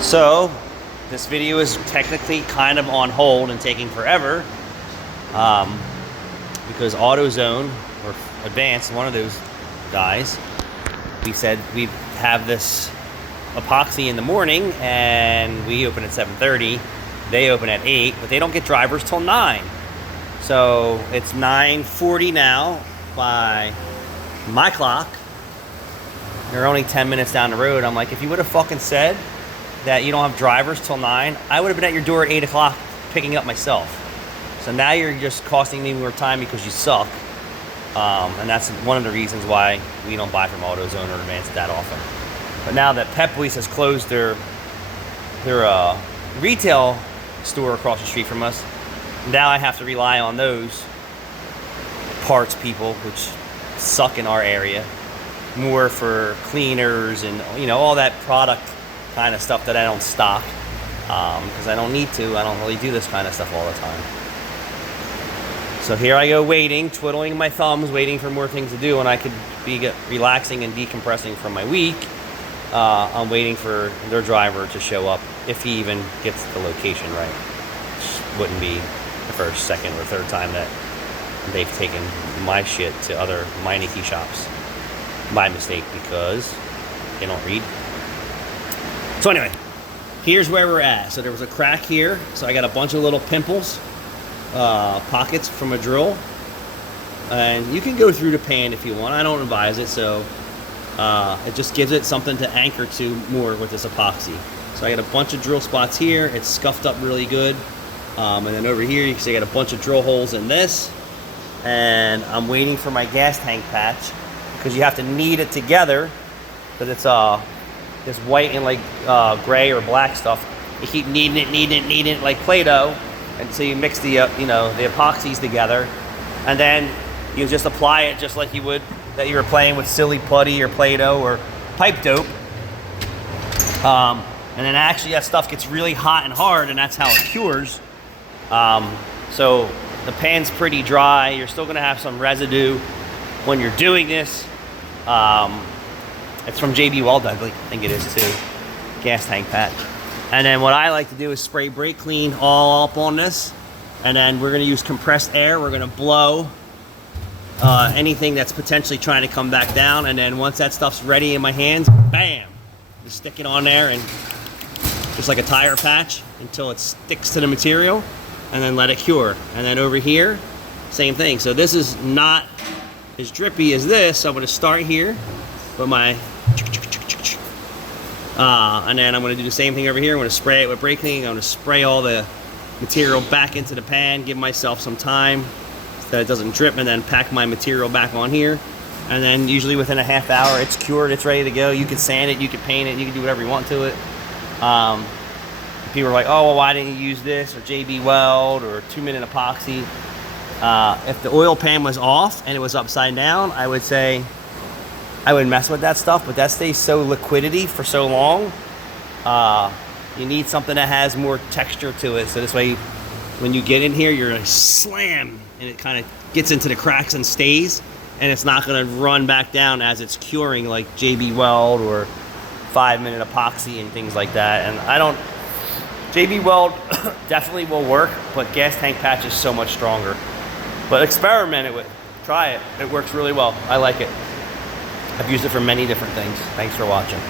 So, this video is technically kind of on hold and taking forever because AutoZone or Advanced, one of those guys, we said we have this epoxy in the morning and we open at 7:30. They open at 8, but they don't get drivers till 9. So it's 9:40 now by my clock. They're only 10 minutes down the road. I'm like, if you would have fucking said that you don't have drivers till 9, I would have been at your door at 8 o'clock picking up myself. So now you're just costing me more time because you suck. And that's one of the reasons why we don't buy from AutoZone or Advanced that often. But now that Pep Boys has closed their retail store across the street from us, now I have to rely on those parts people, which suck in our area, more for cleaners and all that product kind of stuff that I don't stock because I don't need to. I don't really do this kind of stuff all the time. So here I go waiting, twiddling my thumbs, waiting for more things to do, and I could be relaxing and decompressing from my week. I'm waiting for their driver to show up if he even gets the location right. Which wouldn't be the first, second, or third time that they've taken my shit to other Meineke shops by mistake because they don't read. So anyway, here's where we're at. So there was a crack here, so I got a bunch of little pimples, pockets from a drill, and you can go through the pan if you want. I don't advise it, so it just gives it something to anchor to more with this epoxy. So I got a bunch of drill spots here. It's scuffed up really good, and then over here you can see I got a bunch of drill holes in this, and I'm waiting for my gas tank patch because you have to knead it together because it's this white and like gray or black stuff. You keep kneading it like Play-Doh until you mix the the epoxies together, and then you just apply it just like you would that you were playing with silly putty or Play-Doh or pipe dope. And then actually that stuff gets really hot and hard, and that's how it cures. So the pan's pretty dry. You're still gonna have some residue when you're doing this. It's from JB Weld, I think it is too. Gas tank patch. And then what I like to do is spray brake clean all up on this. And then we're gonna use compressed air. We're gonna blow anything that's potentially trying to come back down. And then once that stuff's ready in my hands, bam! Just stick it on there and just like a tire patch until it sticks to the material, and then let it cure. And then over here, same thing. So this is not as drippy as this. So I'm gonna start here with my and then I'm going to do the same thing over here. I'm going to spray it with brake clean. I'm going to spray all the material back into the pan, give myself some time so that it doesn't drip, and then pack my material back on here. And then usually within a half hour it's cured, it's ready to go. You can sand it, you can paint it, you can do whatever you want to it. People are like, oh well, why didn't you use this or JB Weld or 2-minute epoxy? If the oil pan was off and it was upside down, I would say I would mess with that stuff, but that stays so liquidy for so long. You need something that has more texture to it. So this way, when you get in here, you're gonna slam, and it kind of gets into the cracks and stays, and it's not gonna run back down as it's curing like JB Weld or 5-minute epoxy and things like that. And JB Weld definitely will work, but gas tank patch is so much stronger. But experiment it with, try it. It works really well. I like it. I've used it for many different things. Thanks for watching.